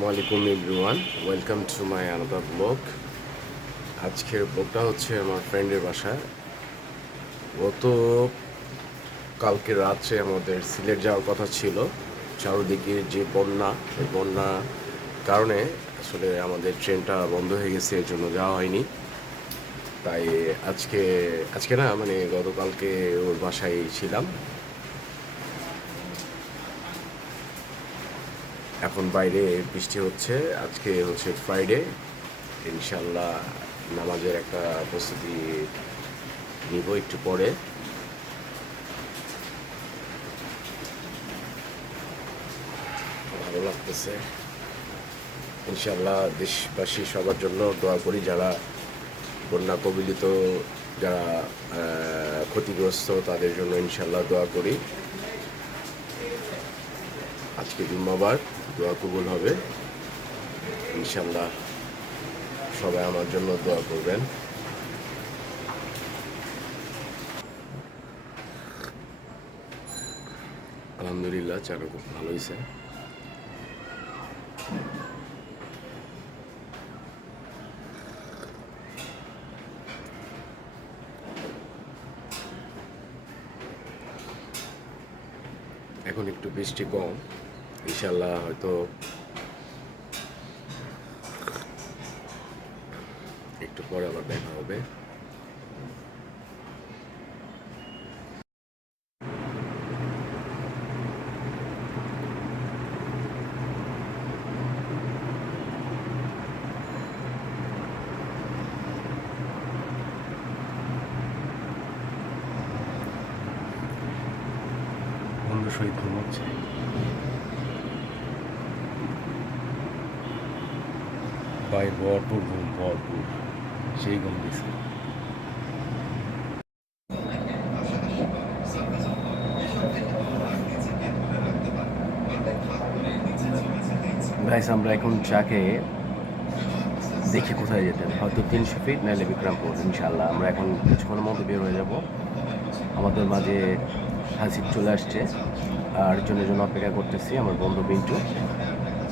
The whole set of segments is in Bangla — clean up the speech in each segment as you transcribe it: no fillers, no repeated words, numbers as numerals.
আসসালামু আলাইকুম everyone, welcome to my another blog. আজকের ব্লগটা হচ্ছে আমার ফ্রেন্ডের বাসায়। গত কালকে রাত্রে আমাদের সিলেট যাওয়ার কথা ছিল। চারদিকে যে বন্যা, এই বন্যার কারণে আসলে আমাদের ট্রেনটা বন্ধ হয়ে গেছে, এর জন্য যাওয়া হয়নি। তাই আজকে আজকে না মানে গতকালকে ওর বাসায় ছিলাম। এখন বাইরে বৃষ্টি হচ্ছে। আজকে হচ্ছে ফ্রাইডে, ইনশাল্লাহ নামাজের একটা প্রস্তুতি নিব একটু পরে। ভালো লাগতেছে। ইনশাল্লাহ দেশবাসী সবার জন্য দোয়া করি, যারা বন্যা কবলিত, যারা ক্ষতিগ্রস্ত, তাদের জন্য ইনশাল্লাহ দোয়া করি। আজকে জুম্মাবার, দোয়া কবুল হবে ইনশাল্লাহ। সবাই আমার জন্য দোয়া করবেন। আলহামদুলিল্লাহ, চাটা খুব ভালো হয়েছে। এখন একটু বৃষ্টি কম, ইনশাল্লাহ হয়তো একটু পরে আবার দেখা হবে। বন্ধু সহিত ঘুমাচ্ছে। ভাই ভরপুর ঘুম, ভরপুর, সেই ঘুম দিছে। গাইস, আমরা এখন চাকে দেখি কোথায় যেতে হবে, হয়তো 300 ফিট নাহলে বিক্রমপুর। ইনশাল্লাহ আমরা এখন কিছুক্ষণের মধ্যে বের হয়ে যাব। আমাদের মাঝে হাসিব চলে আসছে, আর জনের জন্য অপেক্ষা করতেছি। আমার বন্ধু বিন্টু,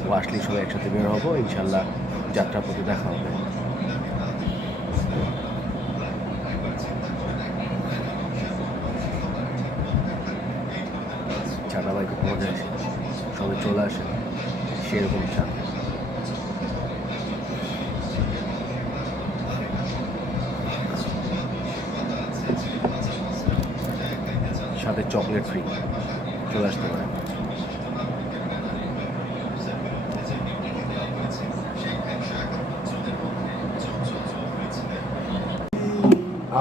ও আসলেই সবাই একসাথে বের হবো। ইনশাল্লাহ যাত্রা পথে দেখা হবে। চাটা ভাই খুব মজা আছে, সবাই চলে আসে সেরকম চা। সাথে চকলেট ফ্রি, চলে আসতে পারে।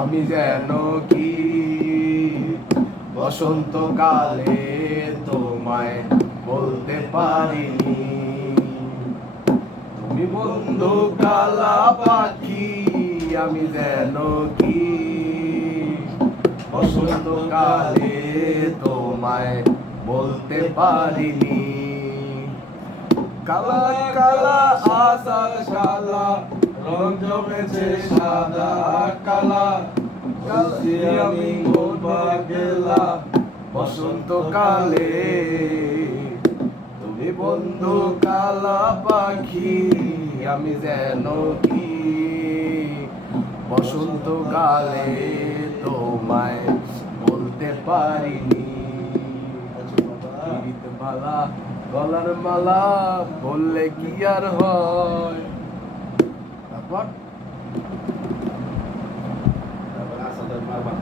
আমি যেন কি বসন্তকালে তোমায় বলতে পারিনি, তুমি বন্ধু কালা পাখি। আমি যেন কি বসন্তকালে তোমায় বলতে পারিনি। কালা কালা আসার কালা রং জমেছে সাদা কালা, কালকে আমি বলবা গেলা বসন্তকালে। তুমি বন্ধু কালা পাখি, আমি যেন কি বসন্তকালে তোমায় বলতে পারিনি। মালা গলার মালা বললে কি আর হয়। তারপর আসাদের মারবা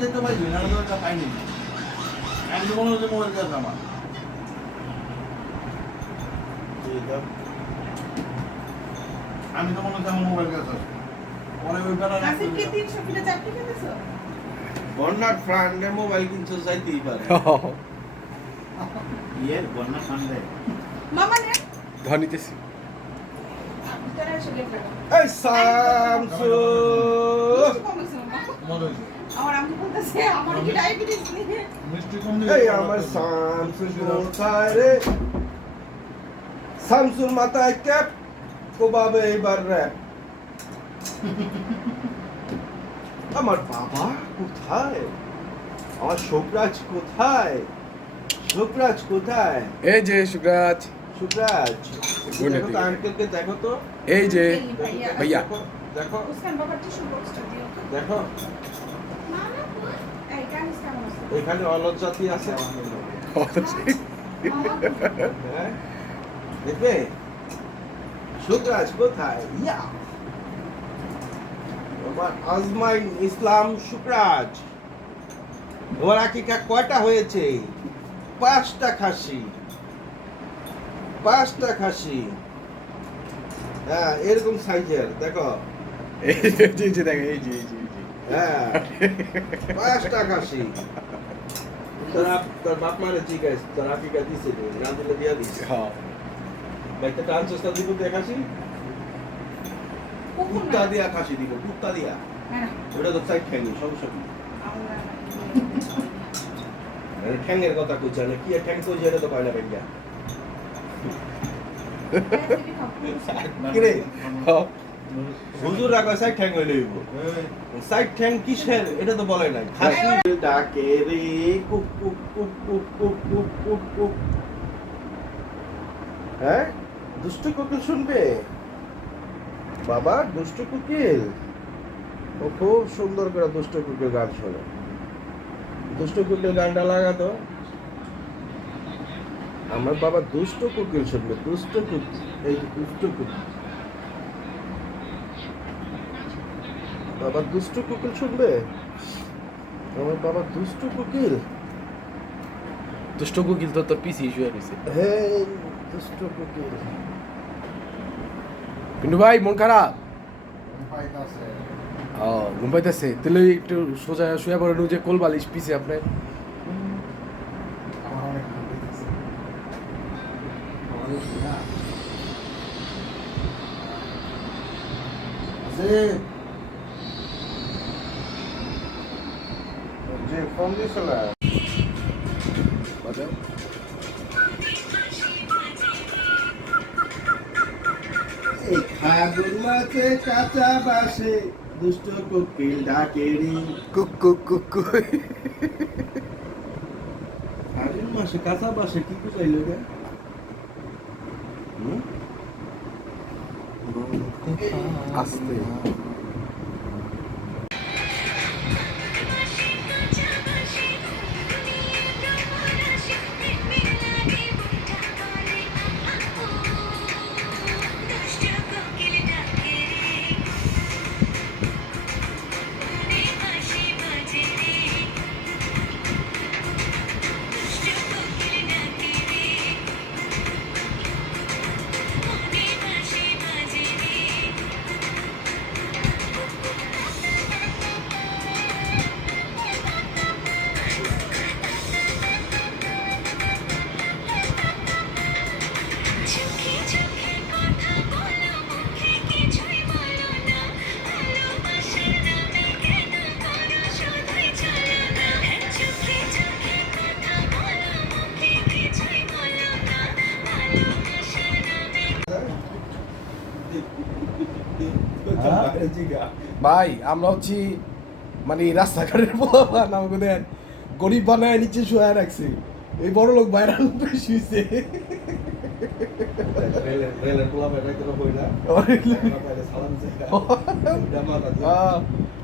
দেখতে পাইনি, পাইনি। আমি তো মনে হচ্ছে মোবাইল কাজ আমার আমি তো মনে হচ্ছে আমার মোবাইল কাজ আছে। পরে ওই বেলা বন্যার ফ্রান্ডে মোবাইল কিন্তু চাইতেই পারে। ইয়ের বন্যা ফান্ডে মামা নে ধনিতেছি। ভিতরে এসে দেখো এই শামসু আমার আম্মু বলতেছে আমার কি ডায়াবেটিস নেই। মিষ্টি কম এই আমার শামসু কোথায় রে? শামসুর মাথায় ক্যাপ কোবাবে এবার র্যাপ। আমার বাবা কোথায়? আমার শুকরাজ কোথায়? শুকরাজ কোথায়? এই যে সুরাজ, শুকরাজ, গুনে দেখো তো দিকে। আঙ্কেলকে দেখো তো। এই যে ভাইয়া ভাইয়া। দেখো, দেখো, মুস্কান বাবার টিস্যু বক্সটা দিও তো। দেখো। মামা কই? এই গানিস কেমন আছে? এখানে অলজ্জাতি আছে। মামা কই? হ্যাঁ? দেখবে? শুকরাজ কোথায়? ইয়া! আমার আজমাইন ইসলাম শুকরাজ। ওর আকিকা কয়টা হয়েছে? 5টা খাসি। 5টা খাসি। হ্যাঁ, এরকম সাইজের দেখো। এই যে দেখো, এই যে হ্যাঁ, 5টা খাসি। তোর বাপ মারে জিজ্ঞেস, তোর আকিকা দিছে রে, না দিলে দিয়া দিছে। হ্যাঁ। ভাই তো ট্রান্সফার দিব দিয়ে খাসি? কুকুর কুত্তা না। দিয়া খাসি দিব, কুত্তা দিয়া। হ্যাঁ, ওটা তো চাই ঠ্যাঙ্গি, সমস্যা কি? আমরা ঠ্যাঙ্গের কথা কইছে না, কি আর ঠ্যাং কইছে এটা তো পায় না ভাইয়া। রেসিপি খাবো। কিরে? হ্যাঁ। হুজুর রাখা সাইড ঠ্যাং হইলে হইব। সাইড ঠ্যাং কিসের এটা তো বলে নাই। খাসি ডাকে রে কুক কুক কুক কুক কুক কুক কুক কুক। হ্যাঁ, দুষ্টু কোকিল শুনবে? বাবা দুষ্টু কোকিল, ও খুব সুন্দর করে দুষ্টু কোকিল গান শোনে। দুষ্টু কোকিল গানটা লাগাতো। আমার বাবা দুষ্টু কোকিল শুনবে, দুষ্টু কোকিল, এই যে দুষ্টু কোকিল। বাবা দুষ্টু কোকিল শুনবে? আমার বাবা দুষ্টু কোকিল। দুষ্ট কোকিল তো তোর পিছি শুয়ে রয়েছে। হে দুষ্টু কোকিল। পিন্টু ভাই মন খারাপ? ঘুম পাইতেছে, তাহলে একটু সোজা শুয়ে পড়ে যে কোল বালিশ পিছে আপনি। যে ফোন দিছিল বাজাও। এই ফাগুন মাসে কাঁচা বাসে দুষ্ট কোকিল ডাকেরি। কুক কুক কুক কুক। ফাগুন মাসে কাঁচা বাসে কি বুঝাইল রে? আস্তে। ভাই আমরা হচ্ছি মানে রাস্তাঘাটের পোলা আমাকে দেন গরিব বানায় নিচে শুয়ে রাখছি, এই বড় লোক বাইরে শুয়েছে। রেলের পোলা বেটা তো কই না। সালাম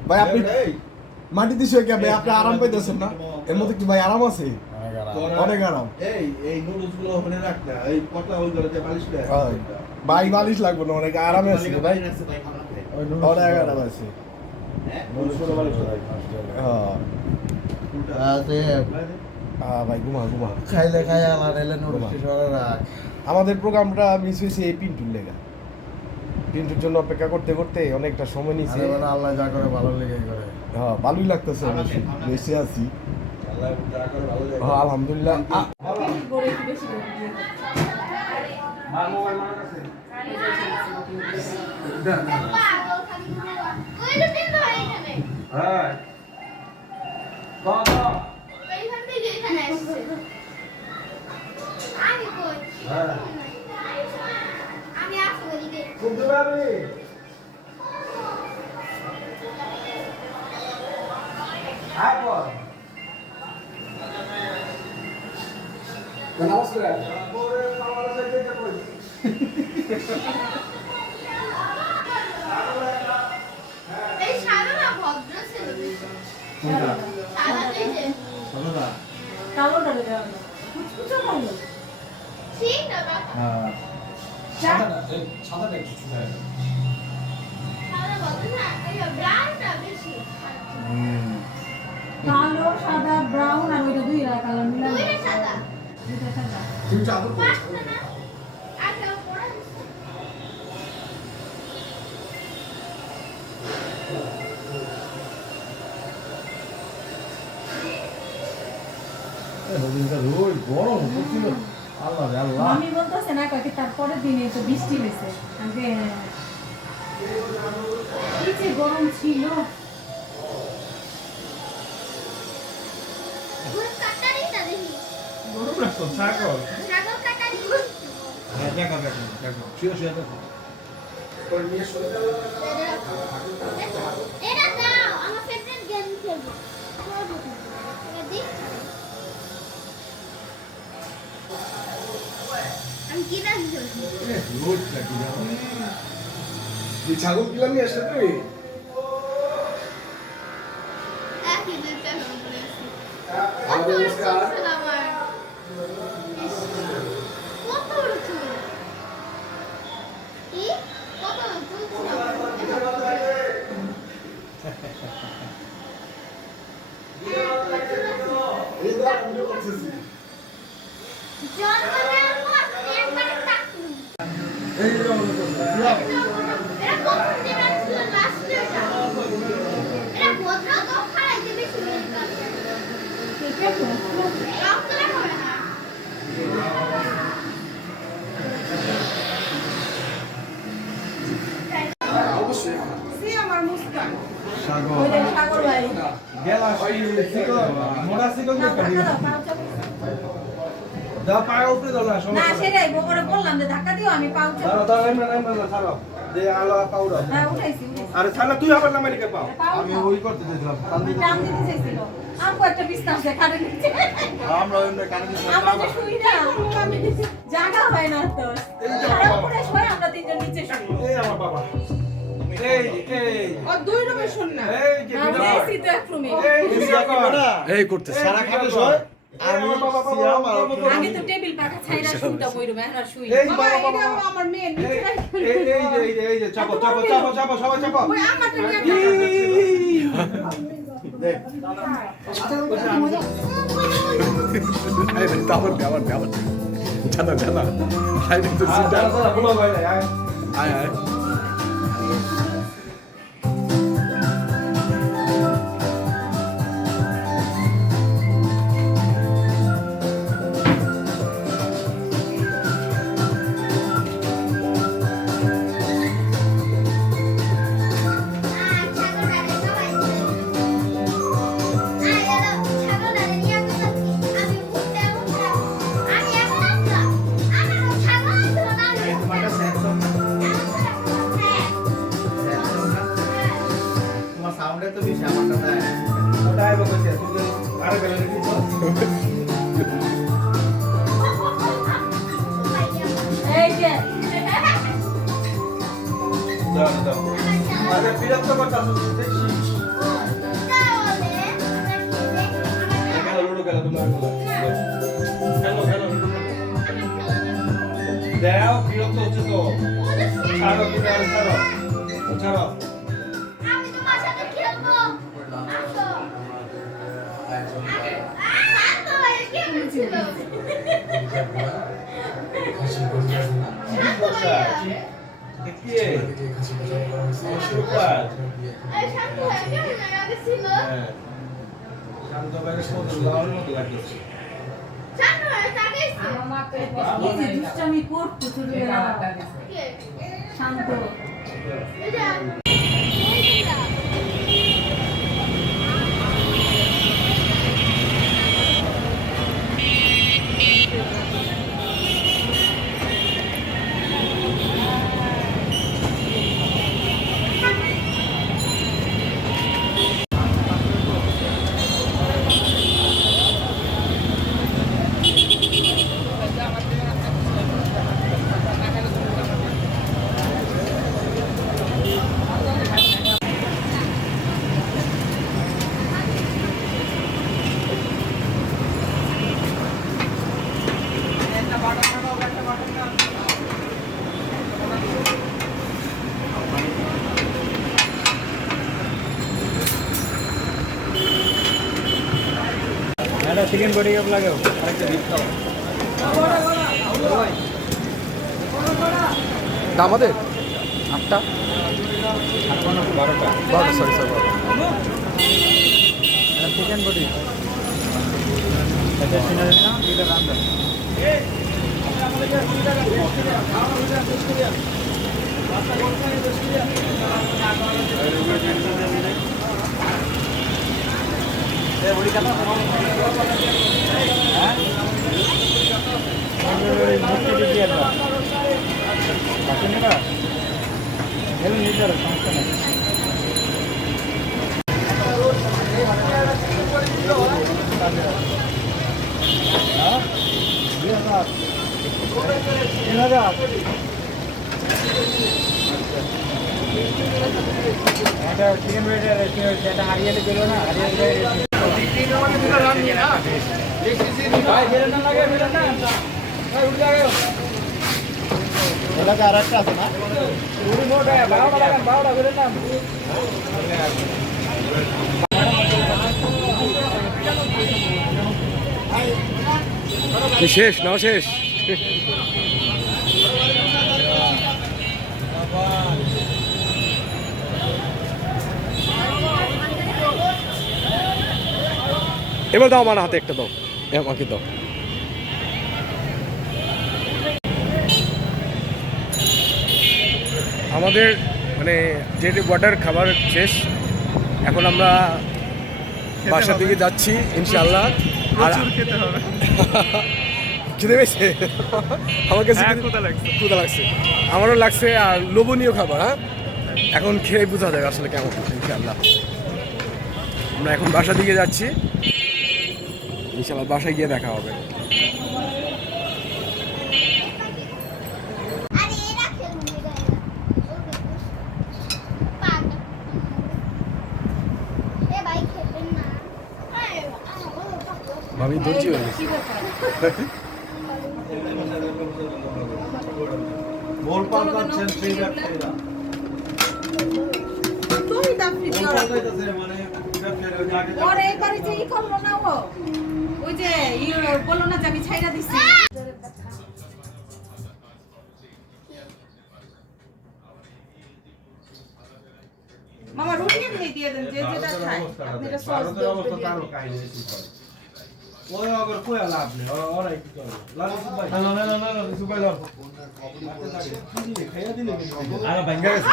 ভাই আপনি মাটি দিছে কে ভাই, আপনি আরাম পাইতেছেন না? এর মধ্যে কি ভাই আরাম আছে? অনেক আরাম। এই নুডলস গুলো ওখানে রাখ না, এই পটলা ওই করে যে বালিশ দেয়। ভাই বালিশ লাগবে না, অনেক আরামে আছে ভাই, অনেক আরাম আছে। ভাই ঘুমা ঘুমা। খাইলে খাই আলা রেলে নোটিস করে রাখ। আমাদের প্রোগ্রামটা মিস হয়েছে এই পিন্টুর লেগা, পিন্টুর জন্য অপেক্ষা করতে করতে অনেকটা সময় নিয়েছে। আরে বাবা আল্লাহ যা করে ভালো লেগে করে। হ্যাঁ ভালোই লাগতেছে, অবশ্যই বেশি আছি। আল্লাহ যা করে ভালো লাগে। হ্যাঁ আলহামদুলিল্লাহ। গড়ে একটু বেশি করে দিয়ে মা মোবাইল আমার কাছে। হ্যাঁ বাবা হ্যাঁ খুব দূরে এই সাদা না ভদ্র ছিল বেশি। সাদাটাই যে কালোটা দেওয়া হলো কুচকুচো ভালো ঠিক না বাবা। সাদা ভদ্র না, এই ব্রাউনটা বেশি। কালো সাদা ব্রাউন আর ওইটা দুই কালার মিলানো দুইটা সাদা। দুইটা সাদা পাঁচটা না? আর কেউ পড়া দিচ্ছে? গরম পড়ছিল আল্লাহ রে আল্লাহ আমি বলতেছে না কাকি তারপরের দিনে তো বৃষ্টি হয়েছে আগে কি যে গরম ছিল গরু কাটারিটা দেখি। গরম লাগতো ছাগল ছাগল কাটারি। দেখো দেখো দেখো শুয়ে শুয়ে দেখো এটা দাও, আমার ফেভারিট গেম খেলবো। এটা দি। আমি কি না খেলবো? লোড লাগি যাও ছাগল কিলা নিয়ে আসলে তুমি একই দুইটা হয়ে গেছে। কত বড় চুল আমার। ইস, কত বড় চুল। কি? কত বড় চুল ছিল আমার। জন্মদিনের পর একবারে টাকলু। এই যে এটা প্রথম দিন ছিল, লাস্ট ডেটা। এটা ভদ্র তো খাইতে বেশি লেট করে। রক্তটা করে না। অবশ্যই আমার মুস্কান। ছাগল ওইটা সাগর ভাই গেলা সিকল মোড়া সিকল না কে ধাক্কা দাও পাও চাপো। দা পায়ে উপরে দাও না না সমস্যা সেটাই ওরে বললাম যে ধাক্কা দিও আমি পাও চাপো। দাঁড়াও দাঁড়াও না ছাড়ো দে আলো পাউডার হ্যাঁ উঠাইছি আরে ছাড়া তুই আবার নামে লিখে পাও পাও আমি দাও। ওই করতে দিয়েছিলাম আমি টান দিতে চাইছিল আমকো একটা বিছনা আছে খাটে নিচে আমরা এমনি কানে আমরা যে শুই না জায়গা হয় না তো সারা উপরে শুই আমরা তিনজন নিচে শুই এই আমার বাবা এই ও দুই রুমে শুন না। এই যে আমরা এসি তো এক রুমে এই করতেছে সারা খাটে শোয় আমি সিয়াম আর আগে তো টেবিল পাকা ছাইরা শুইতা বই রুমে এখন আর শুই এই বাবা বাবা এটা বাবা আমার মেয়ে নিচে রাখি। এই যে চাপো চাপো চাপো চাপো সবাই চাপো ওই আমারটা নিয়ে দেখ আবার জানা জানা হাই তো সিট দাঁড়া দাঁড়া বলো ভাই আয় আয় আয় তোমার সাউন্ডে তো বেশি আমারটা দেয় ওটা আইবো কইছে তুই আরে বেলা দেখিস এই যে দাও দাও আরে বিরক্ত করতাছ দেখছি খেলো লুডো খেলো তোমার খেলো খেলো দাও বিরক্ত হচ্ছে তো ছাড়ো তুমি আর ছাড়ো ছাড়ো আমি তোমার সাথে খেলবো। আসো। কে বলছিল? দেখিয়ে সুপার এই শান্ত হয়ে কেমন লাগে ছিল? শান্ত বাইরে কোন লাউর মতো লাগছে শান্ত হয়ে তাকাইছে। এই যে দুষ্টামি করতে চলে গেল কে? শান্ত এই যে চিকেন বডি কাপ লাগাও আরেকটা ডিপ খাও আমাদের 8টা 12টা 12 সরি চিকেন বডি এটা সিনারি না এটা রান্না এ বডি কাটা হ্যাঁ মুক্তি দিয়ে দাও বাকি না হেলুন নিতে সমস্যা নেই চিকেন এটা হারিয়ালি দিল না এলাকা আর একটা আছে না শেষ না শেষ এবার দাও আমার হাতে একটা দাও আমাকে দাও আমাদের মানে যেটি বর্ডার খাবার শেষ এখন আমরা বাসার দিকে যাচ্ছি ইনশাআল্লাহ আর খিদে পেয়েছে আমার কাছে ক্ষুধা লাগছে আমারও লাগছে আর লোভনীয় খাবার হ্যাঁ এখন খেয়ে বোঝা যাবে আসলে কেমন ইনশাআল্লাহ আমরা এখন বাসার দিকে যাচ্ছি ইনশাআল্লাহ বাসায় গিয়ে দেখা হবে আরে এরা খেলুন পাগল এ ভাই খেলবেন না আরে ভাবি ধৈর্য হয়ে গেছে বল পাল করছেন সেই ব্যবসায়ীরা তুমি দাফি দিও বল পাইতেছে মানে ব্যবসায়ীরা ওই যে আগে ওর এইবারে যে ই করলো না ও ওই যে বললো না যে আমি ছাইরা দিছি মামা রুটি এমনি দিয়ে দেন যে যেটা খায় আপনি এটা সস ভারতের অবস্থা দিয়ে তারও দেন। কাহিনী বেশি করে। ওই অগর কোয়া লাভ নেই ওরাই কি করে লাভ সুবাই না সুবাই লাভ খাইয়া দিলে আরে ভাঙ্গা গেছে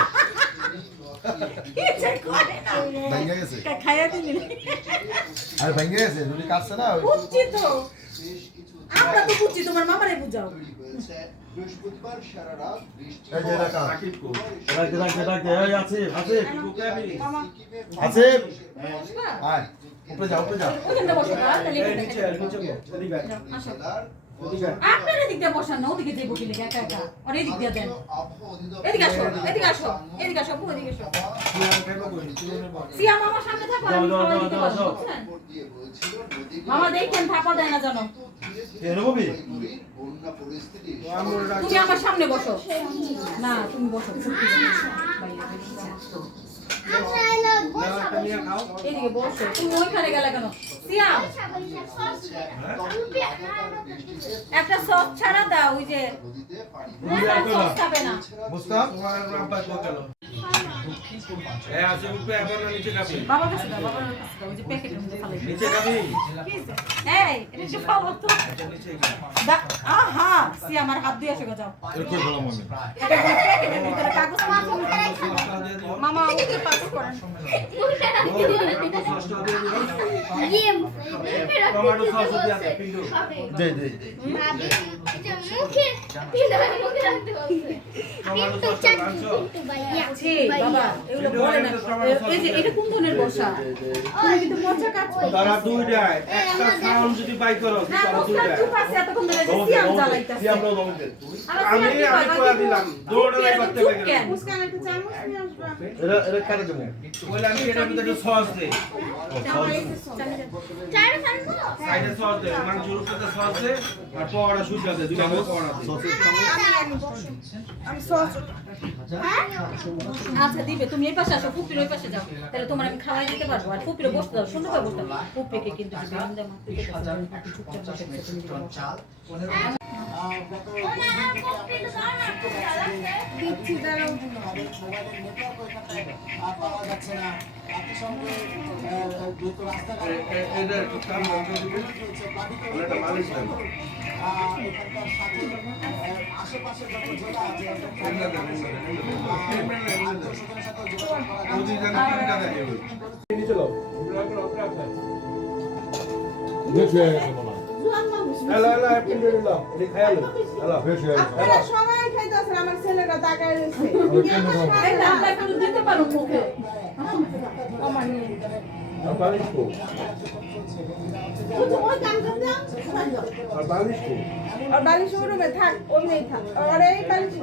কি যে করে না ভাঙ্গা গেছে খাইয়া দিলেন আরে ভাঙ্গা গেছে যদি কাটছে না বুঝছি তো আমরা তো বুঝছি তোমার মামারে বুঝাও বৃহস্পতিবার সারা রাত বৃষ্টি এই যে দেখা সাকিব কো এটা এই আছে মামা আছে বসবা? আয় উপরে যাও ওখানটা বসো না তাহলে নিচে এদিকে আসো জেলার আপনার এদিক দিয়ে বসান না ওদিকে যাইব কি লেগে একা একা আর এদিক দিয়ে দেন আবহাওয়া অধিদপ্তর এদিকে আসো এদিকে আসো এদিকে আসো পুরো এদিকে আসো সিয়া মামা সামনে থাকো আমি সবাই দিতে পারবো বুঝছেন দিয়ে বলছিল নদী মামা দেখেন থাপা দেয় না জানো বন্যা পরিস্থিতি তুমি আমার সামনে বসো না তুমি বসো আচ্ছা এলো বসা এদিকে বসো তুমি ওইখানে গেলে কেন সিয়া একটা সস ছাড়া দাও ওই যে নদীতে পানি না, সস খাবে না মুস্তাফ তোমার আব্বা তো গেল এই আছে উপরে এখন নিচে যাবি বাবার কাছে দাও বাবার কাছে দাও ওই যে প্যাকেটের মধ্যে ফালাই দিও। নিচে যাবি কি হইছে? এই এটা কি খাবো তো নিচে আহা সি আমার হাত দিয়ে আসো গো, যাও এর কই বললাম আমি এটা কি প্যাকেটের ভিতরে কাগজ মাছ মামা ওকে পাস করেন সস্তা দিয়ে দিও গেম টমেটো সস দিয়ে দে পিন্ডু দে ভাবি এটা মুখে মুখে রাখতে বলছে টমেটো সস আনছো ছি বাবা এগুলো বলে না এই যে এটা কোন ধরনের বসা তুমি কিন্তু মজা কাজ করো তারা দুইটায় একটা সাউন্ড যদি বাই করো না তারা মুখটা দুইটায় চুপ আছে এতক্ষণ ধরে যে সিয়াম জ্বালাইতাছে আমি কইয়া দিলাম দৌড়ে করতে চুপ পারি কেন মুস্কান একটু চামচ নিয়ে আসবা এটা কাটে দেবো বলে আমি এটার ভিতরে একটু সস দে চার খান সাইডে সস দে মানে জুরুর সাথে সস দে আর পকোড়া সুজা দে দুইটা পকোড়া দে আমি সস আচ্ছা দিবে তুমি এই পাশে আসো ফুপির ওই পাশে যাও তাহলে তোমার আমি খাওয়াই দিতে পারবো আর ফুপিরও বসতে দাও সুন্দর করে বসতে দাও ফুপিকে কিন্তু দিচ্ছি দাঁড়াও এটা একটু কাম বন্ধ দিবে এটা মালিশ দেন চলো হ্যালো হ্যালো আপনি নিলাম এটা খায়ালো হ্যালো আপনারা সবাই খাইতেছেন আমার ছেলেটা তাকায় রয়েছে এই দাঁতটা একটু দিতে পারো মুখে আমার নিয়ে আর বালিশ কো ওই কাম করতে আর বালিশ কো আর বালিশ রুমে থাক ওই নেই থাক আর এই বালিশ